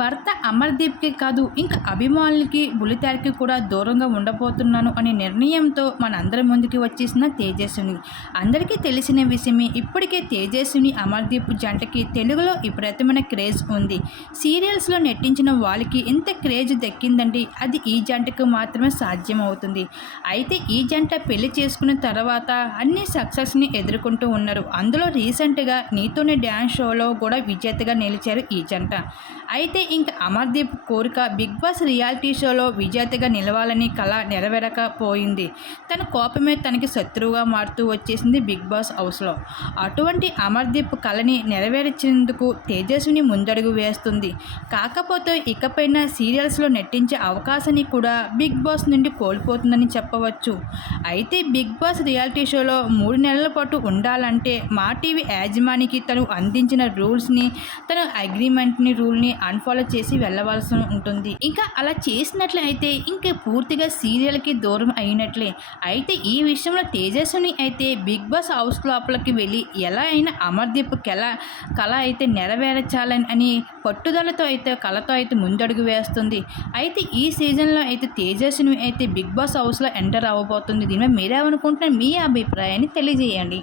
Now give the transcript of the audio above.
భర్త అమర్దీప్కి కాదు ఇంకా అభిమానులకి బుల్లితెరకి కూడా దూరంగా ఉండబోతున్నాను అనే నిర్ణయంతో మనందరి ముందుకి వచ్చేసిన తేజస్విని. అందరికీ తెలిసిన విషయమే ఇప్పటికే తేజస్విని అమర్దీప్ జంటకి తెలుగులో విపరీతమైన క్రేజ్ ఉంది. సీరియల్స్లో నటించిన వాళ్ళకి ఇంత క్రేజ్ దక్కిందండి అది ఈ జంటకు మాత్రమే సాధ్యం అవుతుంది అయితే ఈ జంట పెళ్ళి చేసుకున్న తర్వాత అన్ని సక్సెస్ని ఎదుర్కొంటూ ఉన్నారు. అందులో రీసెంట్గా నీతోనే డ్యాన్స్ షోలో కూడా విజేతగా నిలిచారు ఈ జంట. అయితే ఇంక అమర్దీప్ కోరిక బిగ్ బాస్ రియాలిటీ షోలో విజేతగా నిలవాలని కళ నెరవేరకపోయింది. తన కోపమే తనకి శత్రువుగా మారుతూ వచ్చేసింది బిగ్ బాస్ హౌస్లో. అటువంటి అమర్దీప్ కళని నెరవేర్చేందుకు తేజస్విని ముందడుగు వేస్తుంది. కాకపోతే ఇకపైన సీరియల్స్లో నటించే అవకాశాన్ని కూడా బిగ్ బాస్ నుండి కోల్పోతుందని చెప్పవచ్చు. అయితే బిగ్ బాస్ రియాలిటీ షోలో మూడు నెలల పాటు ఉండాలంటే మా టీవీ యాజమానికి తను అందించిన రూల్స్ని తన అగ్రిమెంట్ని రూల్ని అన్ఫాలో చేసి వెళ్ళవలసి ఉంటుంది. ఇంకా అలా చేసినట్లయితే ఇంకా పూర్తిగా సీరియల్కి దూరం అయినట్లే. అయితే ఈ విషయంలో తేజస్విని అయితే బిగ్ బాస్ హౌస్ లోపలికి వెళ్ళి ఎలా అయినా అమర్దీప్ కళ కళ అయితే నెరవేర్చాలని అని పట్టుదలతో అయితే కళతో అయితే ముందడుగు వేస్తుంది. అయితే ఈ సీజన్లో అయితే తేజస్విని అయితే బిగ్ బాస్ హౌస్లో ఎంటర్ అవ్వబోతుంది. దీని మీద మీరేమనుకుంటున్నారు? మీ అభిప్రాయాన్ని తెలియజేయండి.